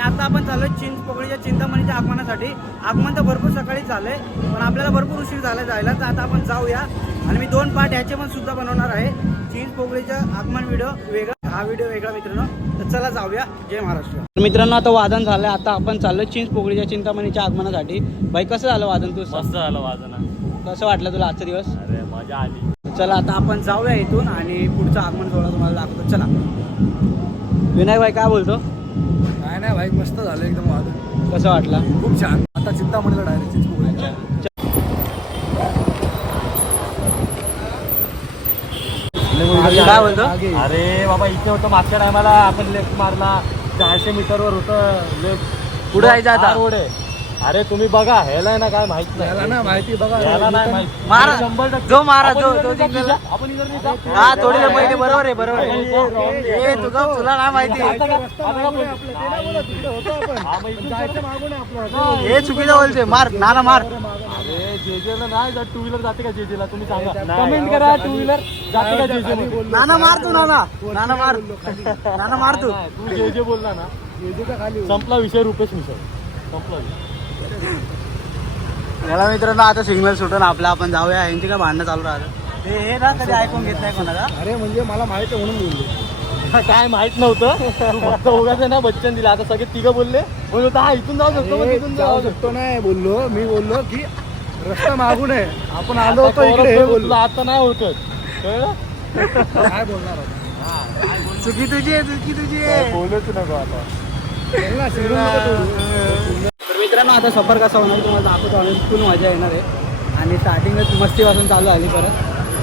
आणि आता आपण चाललोय चिंचपोकळीच्या चिंतामणीच्या आगमनासाठी. आगमन तर भरपूर सकाळी झालंय, पण आपल्याला भरपूर उशीर झाला जायला. तर आता आपण जाऊया आणि मी 2 पार्ट ह्याचे पण सुद्धा बनवणार आहे. चिंचपोकळीचं आगमन व्हिडिओ वेगळा, हा व्हिडिओ वेगळा मित्रांनो. तर चला जाऊया. जय महाराष्ट्र. मित्रांनो आता वादन झालंय. आता आपण चाललोय चिंचपोकळीच्या चिंतामणीच्या आगमनासाठी. भाई कसं झालं वादन? तू मस्त झालं वादन. कसं वाटलं तुला आजचा दिवस? अरे मजा आली. चला आता आपण जाऊया इथून आणि पुढचं आगमन सोहळा तुम्हाला दाखवतो. चला विनायक भाई काय बोलतो? काय नाही भाई, मस्त झालं एकदम वादन. कसं वाटलं? खूप छान. आता चिंतामणीला डायरेक्ट चिंचपोकळीला. काय बोलतो? अरे बाबा इथे होतं मागच्या टायमाला, आपण लेफ्ट मारला 400 मीटरवर होतं लेफ्ट. पुढे जायचं आता. रोड आहे. अरे तुम्ही बघा, ह्याला ना काय माहित याला नाही. ना माहिती बघा, ह्याला नाही माहित. मारा. 100% जो मारा, जो आपण जिंकला. इकडे आपण इकडे नाही जात. हा थोडी पहिले बरोबर आहे, बरोबर आहे. ए, तुला नाही माहिती. आता का- हा, मग इथून जायचं. हे चुकीचं बोलते. मार नाना मार. अरे जेजेला नाही जात. 2 व्हीलर जाते का जेजेला? तुम्ही सांगा, कमेंट करा. 2 व्हीलर जाते का जेजे? नाना मार तू. नाना नाना मार. नाना मार तू. तू जेजे बोलला ना, संपला विषय. रुपेश मिसळ संपला विषय. याला मित्रांनो आता सिग्नल सुटून आपला आपण जाऊया. यांची काय भांडणं चालू राहतं. हे ना कधी ऐकून घेत नाही कोणाला. अरे म्हणजे मला माहिती आहे म्हणून बोललो. काय माहित नव्हतं. तू फक्त उगाच ना बच्चन दिला. आता सगळे तिघं बोलले, बोलतो हा इथून जाऊ शकतो, मग इथून जाऊ शकतो नाही बोललो मी. बोललो की रस्ता मागून आहे, आपण आलो होतो इकडे. हे बोललो. आता नाही ओळखत, कळलं? काय बोलणार आता? चुकी तुझी आहे, चुकी तुझी आहे. बोलूच नको आता. बोल ना, सिग्नल नको तोडू. तर मित्रांनो आता सफर कसा होणार तुम्हाला दाखवतो आणि फुल मजा येणार आहे. आणि स्टार्टिंगच मस्तीपासून चालू झाली. परत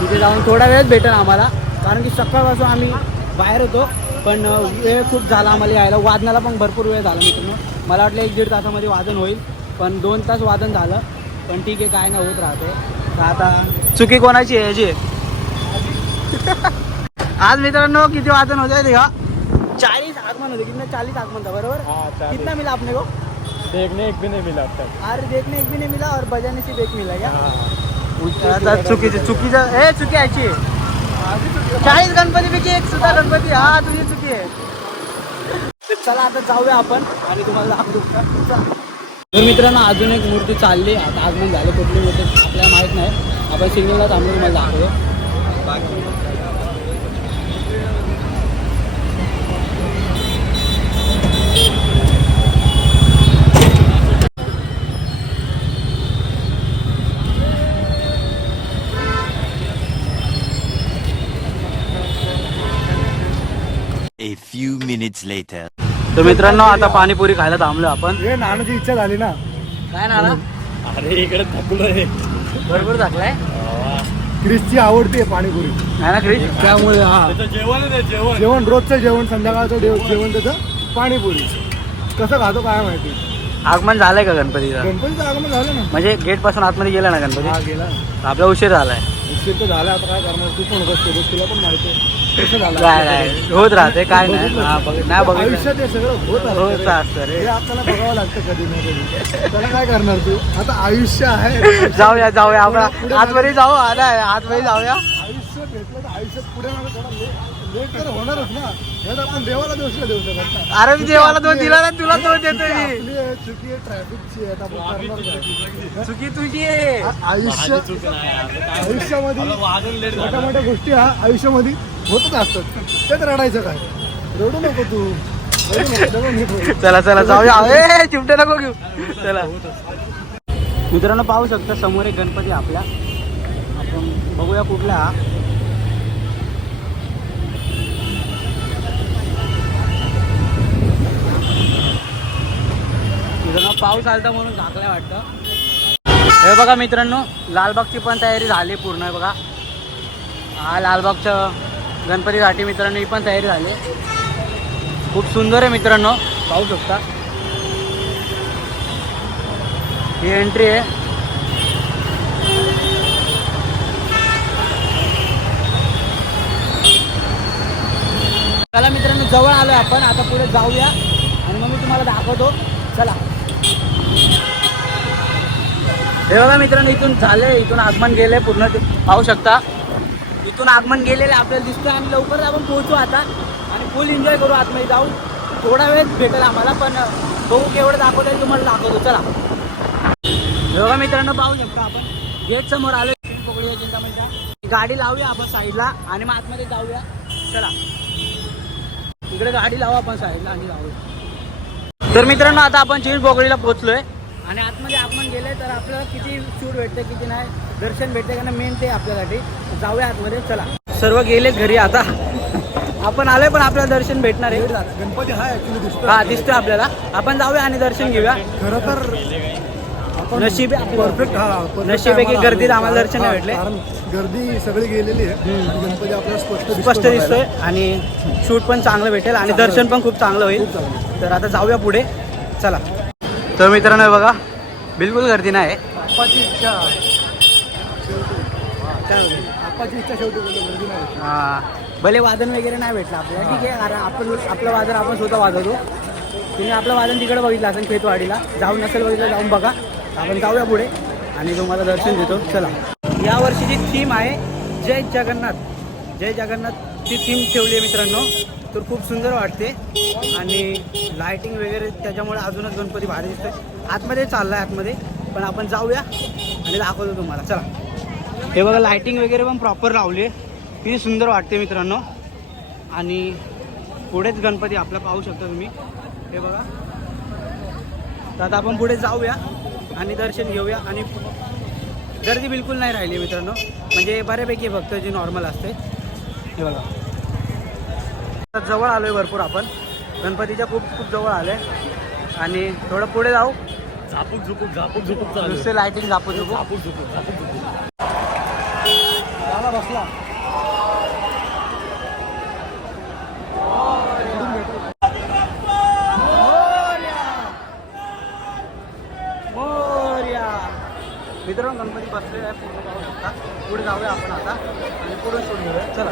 तिथे जाऊन थोडा वेळच भेटेल आम्हाला, कारण की सकाळपासून आम्ही बाहेर होतो, पण वेळ खूप झाला आम्हाला यायला. वादनाला पण भरपूर वेळ झाला मित्रांनो. मला वाटलं 1-1.5 तासामध्ये वादन होईल, पण 2 तास वादन झालं. पण ठीक आहे, काय नाही, होत राहते. तर आता चुकी कोणाची आहे याची? आज मित्रांनो किती वादन होते का? 40 आगमन होते. कितना 40 आगमन था बरोबर? हाँ, 40. कितना मिला आपने को? देखने एक भी नहीं मिला अब तक. अरे देखने एक भी नहीं मिला और बजाने सिर्फ एक मिला क्या? हाँ. आता चुकीचं हे चुकी यायची. 40 गणपतीपैकी एक सुद्धा गणपती. हा तुझी चुकी आहे. तर चला आता जाऊया आपण आणि तुम्हाला दाखवू. तर मित्रांनो अजून एक मूर्ती चालली. आता आगमन झालं. कुठली मूर्ती आपल्याला माहीत नाही. आपण सिग्नलला थांबून तुम्हाला दाखवतो. A few minutes later. तर मित्रांनो आता पाणीपुरी खायला थांबलो आपण. हे नानाची इच्छा झाली ना. काय ना अरे इकडे थकलोय. भरपूर टाकलाय. क्रिसची आवडते पाणीपुरी. नाही ना क्रिश? त्यामुळे हा त्याचं जेवण आहे ते, जेवण. जेवण, रोजचं जेवण, संध्याकाळचं जेवण त्याचं पाणीपुरी. कसं खातो काय माहिती. आगमन झालंय का गणपतीचं? गणपतीचं आगमन झालं ना. म्हणजे गेट पासून आतमध्ये गेला ना गणपती? हा गेला. आपला उशीर झालाय. उशीर तर झाला. आता काय करणार, तू पण होत तुला पण माहिती आहे कसं झालं. काय नाही होत राहते. काय नाही. नाही बघ आयुष्यात हे सगळं होत होत असतं रे. हे आपल्याला बघावं लागतं कधी ना कधी. त्याला काय करणार तू. आता आयुष्य आहे. जाऊया आपण आतमध्ये जाऊ. आतमध्ये जाऊया. आयुष्य भेटलं तर आयुष्यात पुढे मागे थोडा लेट तर होणारच ना. यात आपण देवाला दोष नाही देऊ शकत ना. अरे मी देवाला दोष दिला ना, तुला दोष देतोय मी. आपली आहे, चुकी आहे ट्रॅफिकची आहे. आता आपण करणार काय? चुकी तुझी आहे. आयुष्य चूक नाही आता. आयुष्यामध्ये वाजून लेट मोठ्या झालं. मोठ्या गोष्टी हा आयुष्यामध्ये होतच असतात. त्यात रडायचं काय? रडू नको तू. रडू नको, तेव्हा मी बोलतो. चला जाऊया. ए चिमटे नको घेऊ. चला मित्रांनो पाहू शकता समोर एक गणपती आपल्या. आपण बघूया कुठला. मित्रांनो पाऊस आलता म्हणून झाकलाय वाटतं. हे बघा मित्रांनो लालबागची पण तयारी झाली पूर्ण. आहे बघा हा लालबागच्या गणपतीसाठी मित्रांनो ही पण तयारी झाली. खूप सुंदर आहे मित्रांनो, पाहू शकता. ही एंट्री आहे. चला मित्रांनो जवळ आलोय आपण. आता पुढे जाऊया आणि मग मी तुम्हाला दाखवतो. चला हे बघा मित्रांनो इथून झालंय. इथून आगमन गेलंय पूर्ण. पाहू शकता इथून आगमन गेलेलं आपल्याला दिसतं. आणि लवकर आपण पोहोचू आता आणि फुल एन्जॉय करू. आतमध्ये जाऊ थोडा वेळ भेटेल आम्हाला, पण बघू केवढं दाखवता येईल तुम्हाला दाखवतो. चला बघा मित्रांनो, पाहू शकतो आपण गेट समोर आलो पकडूया चिंतामणच्या. गाडी लावूया आपण साईडला आणि मग आतमध्ये जाऊया. चला इकडे गाडी लावू आपण साईडला आणि जाऊया. तर मित्रांनो आता आपण चिंचपोकळीला पोहोचलोय आणि आतमध्ये आपण गेले तर आपल्याला किती शूट भेटते किती नाही दर्शन भेटते कारण मेन ते आपल्यासाठी. जाऊया आतमध्ये. चला सर्व गेले घरी आता. आपण आलोय पण आपल्याला दर्शन भेटणार आहे. गणपती हा ऍक्च्युली दिसतो. हा दिसतोय आपल्याला. आपण जाऊया आणि दर्शन घेऊया. खरं तर नशीब आहे आपलं. परफेक्ट. हा perfect नशीब आहे की आम्हाला गर्दीत आम्हाला दर्शन नाही हा, भेटले. कारण गर्दी सगळी गेलेली आहे आणि गणपती आपल्याला स्पष्ट दिसतोय आणि शूट पण चांगलं भेटेल आणि दर्शन पण खूप चांगलं होईल. तर आता जाऊया पुढे. चला तर मित्रांनो बघा बिलकुल गर्दी नाही. आप्पाची इच्छा आप्पाची इच्छा शेवटी बोलतो, गर्दी नाही. हा भले वादन वगैरे नाही भेटलं आपल्याला ठीक आहे. कारण आपलं वादन आपण स्वतः वाजवतो. तुम्ही आपलं वादन तिकडे बघितलं असेल खेतवाडीला. जाऊन नसेल बघितलं जाऊन बघा. आपण जाऊया पुढे आणि तुम्हाला दर्शन देतो. चला या वर्षीची थीम आहे जय जगन्नाथ. जय जगन्नाथ ती थीम ठेवली आहे मित्रांनो. तर खूप सुंदर वाटते आणि लायटिंग वगैरे त्याच्यामुळे अजूनच गणपती भारी दिसतोय. आतमध्ये चालला आहे आतमध्ये पण आपण जाऊया आणि दाखवतो तुम्हाला. चला हे बघा लायटिंग वगैरे पण प्रॉपर लावली आहे. किती सुंदर वाटते मित्रांनो. आणि पुढेच गणपती आपला पाहू शकता तुम्ही. हे बघा. तर आता आपण पुढे जाऊया आणि दर्शन घेऊया. आणि गर्दी बिलकुल नाही राहिली मित्रांनो. म्हणजे बऱ्यापैकी फक्त जी नॉर्मल असते. हे बघा जवळ आलोय भरपूर आपण. गणपतीच्या खूप जवळ आलोय आणि थोडं पुढे जाऊ. झापूक झुपूक चालू. नुसते लायटिंग झापूक झुपूक. झापूक झुपूक. त्याला बसला. मित्रांनो गणपती बसलेला आहे पूर्ण पाहू शकता. पुढे जाऊया आपण आता आणि पुढे शूट घेऊया. चला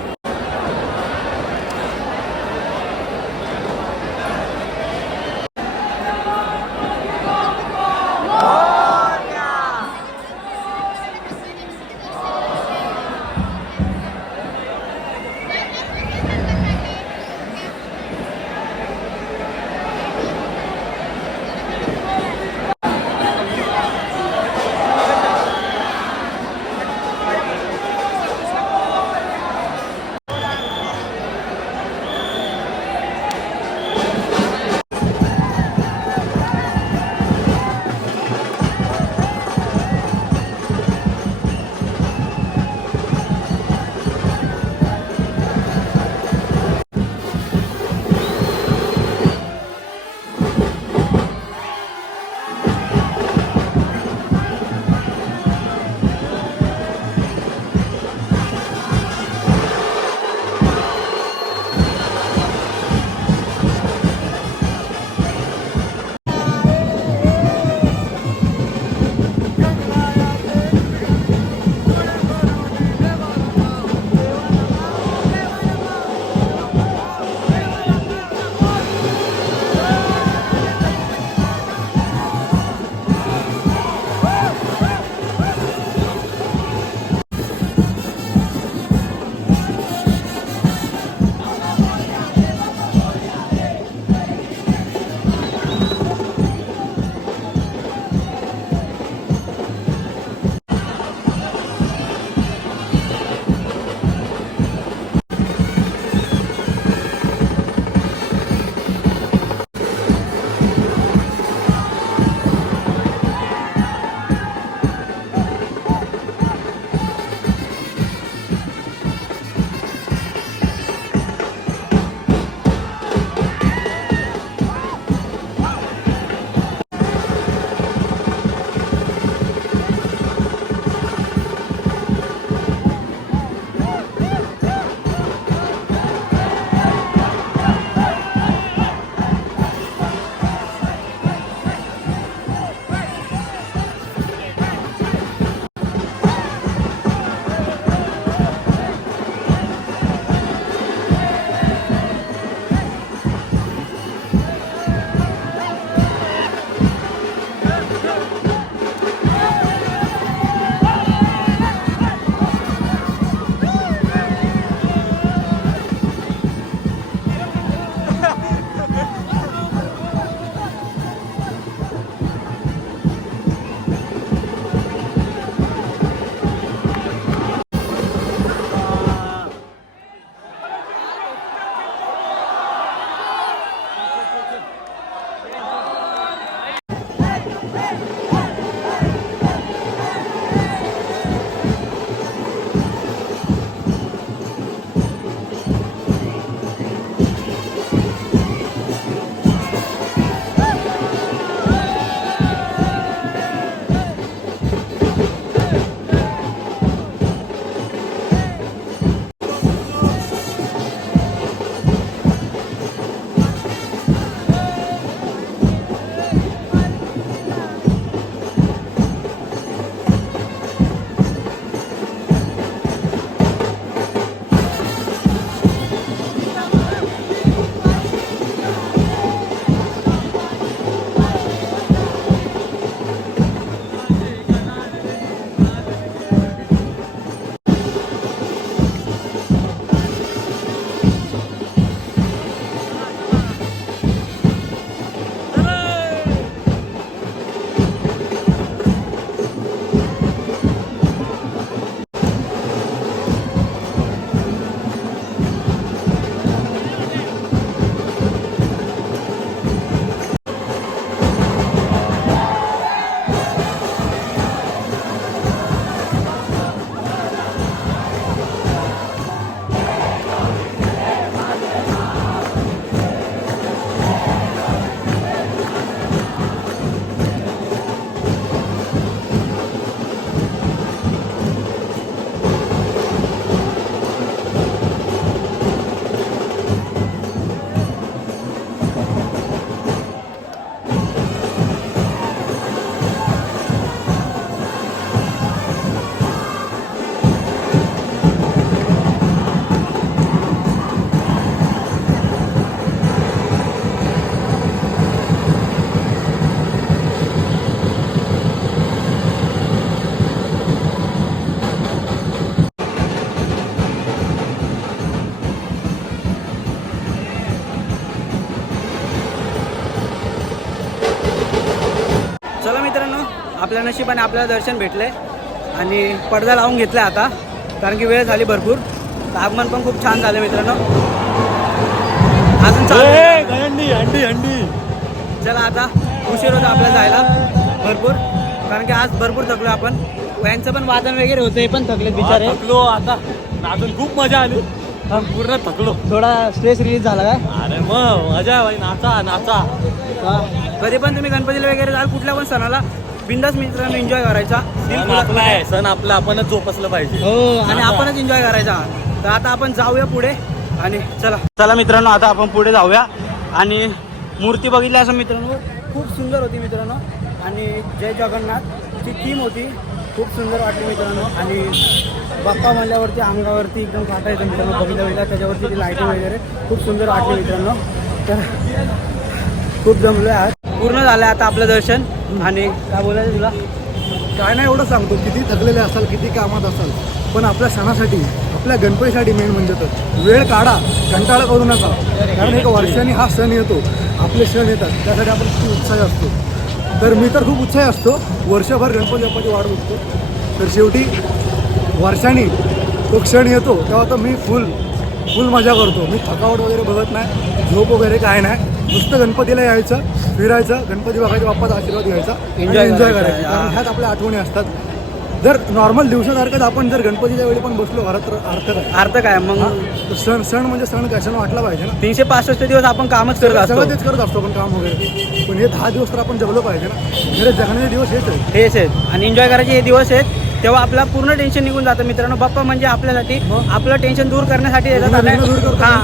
आपल्या नशिबाने आपल्याला दर्शन भेटले आणि पडदा लावून घेतला आता, कारण की वेळ झाली भरपूर. तर आगमन पण खूप छान झालं मित्रांनो. अजून चालू आहे. हंडी चला आता उशीर होता आपल्याला जायला भरपूर, कारण की आज भरपूर थकलो आपण. यांचं पण वादन वगैरे होतं, हे पण थकलेत बिचारे. थकलो आता, अजून खूप मजा आली. पूर्ण थकलो. थोडा स्ट्रेस रिलीज झाला काय? अरे मग मजा आहे भाई, नाचा. कधी पण तुम्ही गणपतीला वगैरे जाल, कुठल्या पण सणाला बिंदास मित्रांनो एन्जॉय करायचा. सण आपला आहे, सण आपला आपणच जोपासलं पाहिजे. हो, आणि आपणच एन्जॉय करायचा. तर आता आपण जाऊया पुढे आणि चला मित्रांनो, आता आपण पुढे जाऊया. आणि मूर्ती बघितली असं मित्रांनो, खूप सुंदर होती मित्रांनो. आणि जय जगन्नाथची थीम होती, खूप सुंदर वाटली मित्रांनो. आणि बाप्पा म्हणल्यावरती अंगावरती एकदम काटा येतं मित्रांनो. बघितल्या त्याच्यावरती ती लाईटिंग वगैरे खूप सुंदर वाटली मित्रांनो. तर खूप जमलो आहे, पूर्ण झालं आता आपलं दर्शन. आणि काय बोलायचं तुला? काय नाही एवढं सांगतो, किती थकलेले असाल, किती कामात असाल, पण आपल्या सणासाठी, आपल्या गणपतीसाठी मेन म्हणजे तर वेळ काढा, कंटाळा करू नका. कारण एक वर्षाने हा सण येतो, आपले सण येतात, त्यासाठी आपण खूप उत्साही असतो. तर मी तर खूप उत्साही असतो, वर्षभर गणपती बाप्पाची वाट बघतो. तर शेवटी वर्षाने तो क्षण येतो तेव्हा तर मी फुल मजा करतो. मी थकावट वगैरे बघत नाही, झोप वगैरे काय नाही, नुसतं गणपतीला यायचं, फिरायचं, गणपती बघायचं, बाप्पाचा आशीर्वाद घ्यायचा, एन्जॉय करायचा. कारण ह्यात आपल्या आठवणी असतात. जर नॉर्मल दिवसासारखंच आपण जर गणपतीच्या वेळी पण बसलो घरात तर अर्थ काय मग? सण म्हणजे सण काय, सण वाटला पाहिजे ना. 365 दिवस आपण कामच करत असतो. सगळं तेच करत असतो आपण काम वगैरे, पण हे 10 दिवस तर आपण जगलो पाहिजे ना. खरे जगण्याचे दिवस हेच आहेत. हेच आहेत आणि एन्जॉय करायचे हे दिवस आहेत. तेव्हा आपला पूर्ण टेन्शन निघून जातं मित्रांनो. बाप्पा म्हणजे आपल्यासाठी आपलं टेन्शन दूर करण्यासाठी येतात.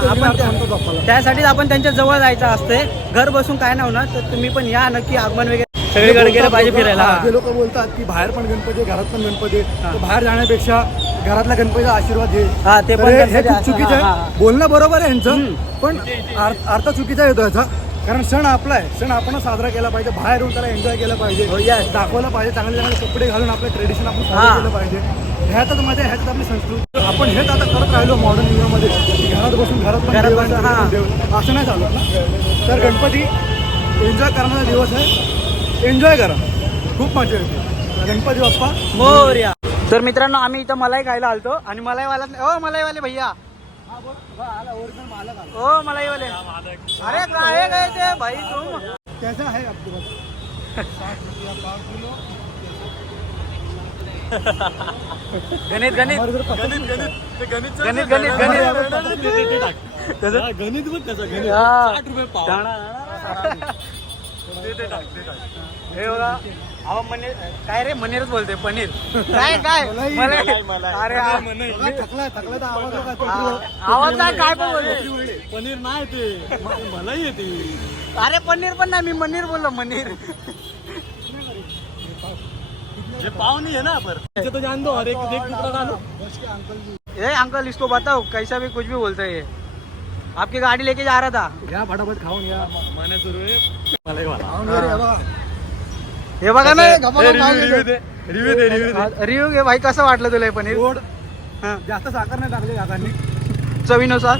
आपण त्यासाठीच आपण त्यांच्या जवळ जायचं असते. घर बसून काय नाही होणार. तर तुम्ही पण या नक्की, आगमन वगैरे सगळीकडे गेलं पाहिजे फिरायला. जे लोक बोलतात की बाहेर पण गणपती, घरात पण गणपती, तर बाहेर जाण्यापेक्षा घरातल्या गणपतीचा आशीर्वाद घे. ते पण हे खूप चुकीचं आहे. बोलणं बरोबर आहे यांचं, पण अर्थ चुकीचा येतो याचा. कारण सण आपला आहे, सण आपणच साजरा केला पाहिजे. बाहेर येऊन त्याला एन्जॉय केलं पाहिजे, दाखवलं पाहिजे, चांगले चांगले कपडे घालून आपलं ट्रेडिशन आपण फॉलो केलं पाहिजे. ह्यातच मजा, ह्याच्यात आपली संस्कृती. आपण हेच आता करत राहिलो मॉडर्न युगामध्ये, घरात बसून घरात पण असं नाही चालत ना. तर गणपती एन्जॉय करण्याचा दिवस आहे, एन्जॉय करा, खूप मजा येते. गणपती बाप्पा मोरया. तर मित्रांनो, आम्ही इथं मलाई खायला आलतो आणि मलाईवाले भैया, ओ मलाईवाले, अरे काय गए थे भाई तुम? कैसा है आपके पास? 60 रुपया पाव किलो. गणित हे बघा, अहो मनीर काय रे, मनीरच बोलते, पनीर काय अरे थकलाय तर आवाज नाही, काय पण बोलते. पनीर नाही ते मलाही येते. अरे पनीर पण नाही, मी मनीर बोललो, मनीर. ये पाव नहीं है ना पर तो जान दो, और एक टुकड़ा डालो. ए अंकल, इसको बताओ कैसा भी कुछ भी बोलते है. आपकी गाड़ी लेके जा रहा था. घ्या फटाफट खाऊन घ्या. महिना सुरू आहे मलाई वाला. खाऊन घ्या रे बाबा. हे बघा ना, रिव्ह्यू घे भाई, कसं वाटलं तुला हे पनीर? गोड, हा. जास्त साखर नाही टाकली काकांनी, चवीनुसार.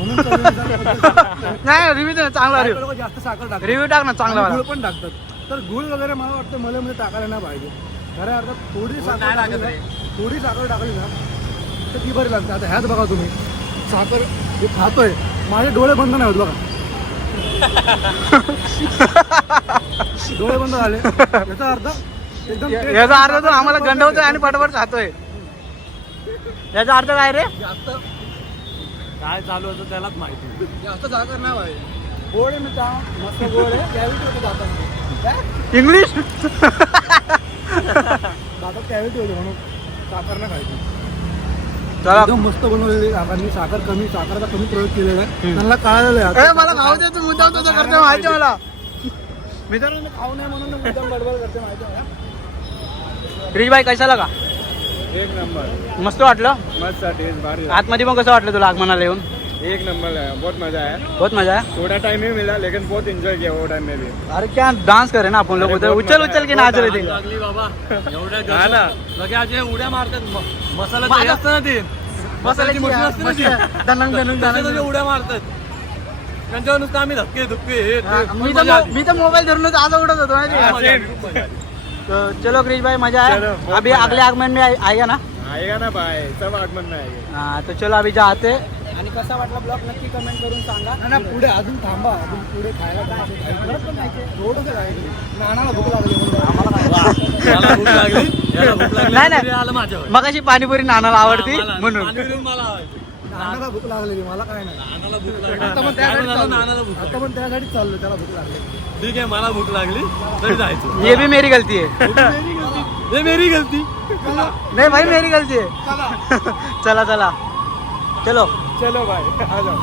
नाही रिव्ह्यू दे ना, चांगला रिव्ह्यू. लोक जास्त साखर टाकतात, रिव्ह्यू टाक ना चांगला गुळ वाला. पण टाकतात. तर गुळ वगैरे मला वाटतं मध्ये टाकायला नाही पाहिजे. खऱ्या अर्थात थोडी साखर टाकली ना तर ती बरी लागते. आता ह्याच बघा तुम्ही, साखर हे खातोय, माझे डोळे बंद नाही होत बघा. डोळे बंद झाले, याचा अर्थ एकदम आम्हाला गंडवतोय आणि पटपट खातोय. याचा अर्थ काय रे? काय चालू होतं त्यालाच माहिती. जास्त साखर नाही पाहिजे. गोड आहे मित्रा, मस्त गोड आहे. कॅव्हिटी होते दातात, इंग्लिश दातात कॅव्हिटी होते म्हणून साखर नाही खायची. चला, एकदम मस्त बनवलेली काकांनी. साखरेचा कमी प्रयोग केलेला आहे. त्यांना कळालेलं आहे. मला खाऊ दे, तू मुद्दाम तसं करते माहिती मला. मित्रांनो खाऊ नये म्हणून मुद्दाम बडबड करते माहिती आहे. क्रिश भाई कैसा लगा? एक नंबर, मस्त वाटलं. मस्त टेस्ट भारी. आतमध्ये मग कसं वाटलं तुला आगमनाला येऊन? एक नंबर है, बहुत मजा आया. बहुत मजा आया. थोड़ा टाइम ही मिला लेकिन बहुत एंजॉय किया वो टाइम में भी. अरे क्या डान्स करे ना आपण लोक उधर, उचल के नाच रहे थे. लागली बाबा एवढ्या लगे आज उड्या मारतात. मसाला असतं ना ते, मसाल्याची मशीन असते ना ती, उड्या मारतात. त्यांच्यावर नुसतं आम्ही धक्के मी तर मोबाईल धरूनच आज उडत होतो. तो चलो क्रिश भाई मजा चलो, है बहुत अभी मजा अगले आगमन में आएगा ना आएगा ना भाई सब आगमन में आएगा हाँ तो चलो अभी जाते आणि कसा वाटला ब्लॉग नक्की कमेंट करून सांगा ना पुढे अजून थांबा अजून पुढे खायला थोडंसं जायचं नानाला भूक लागली याला भूक लागली याला भूक लागली नाही, नाही. तरी आलं माझ्यावर मग अशी पाणीपुरी नानाला आवडती मला- म्हणून पाणीपुरी मला आवडते. नानाला भूक लागलेली मला काय नाही नानाला भूक आता पण लागली त्यासाठी नानाला भूक आता लागली. पण त्यासाठीच चाललो त्याला भूक लागली ठीक आहे मला भूक लागली तरी जायचं ये भी मेरी गलती है हे मेरी गलती नहीं भाई मेरी गलती है चला चला चलो चलो भाई आ जाओ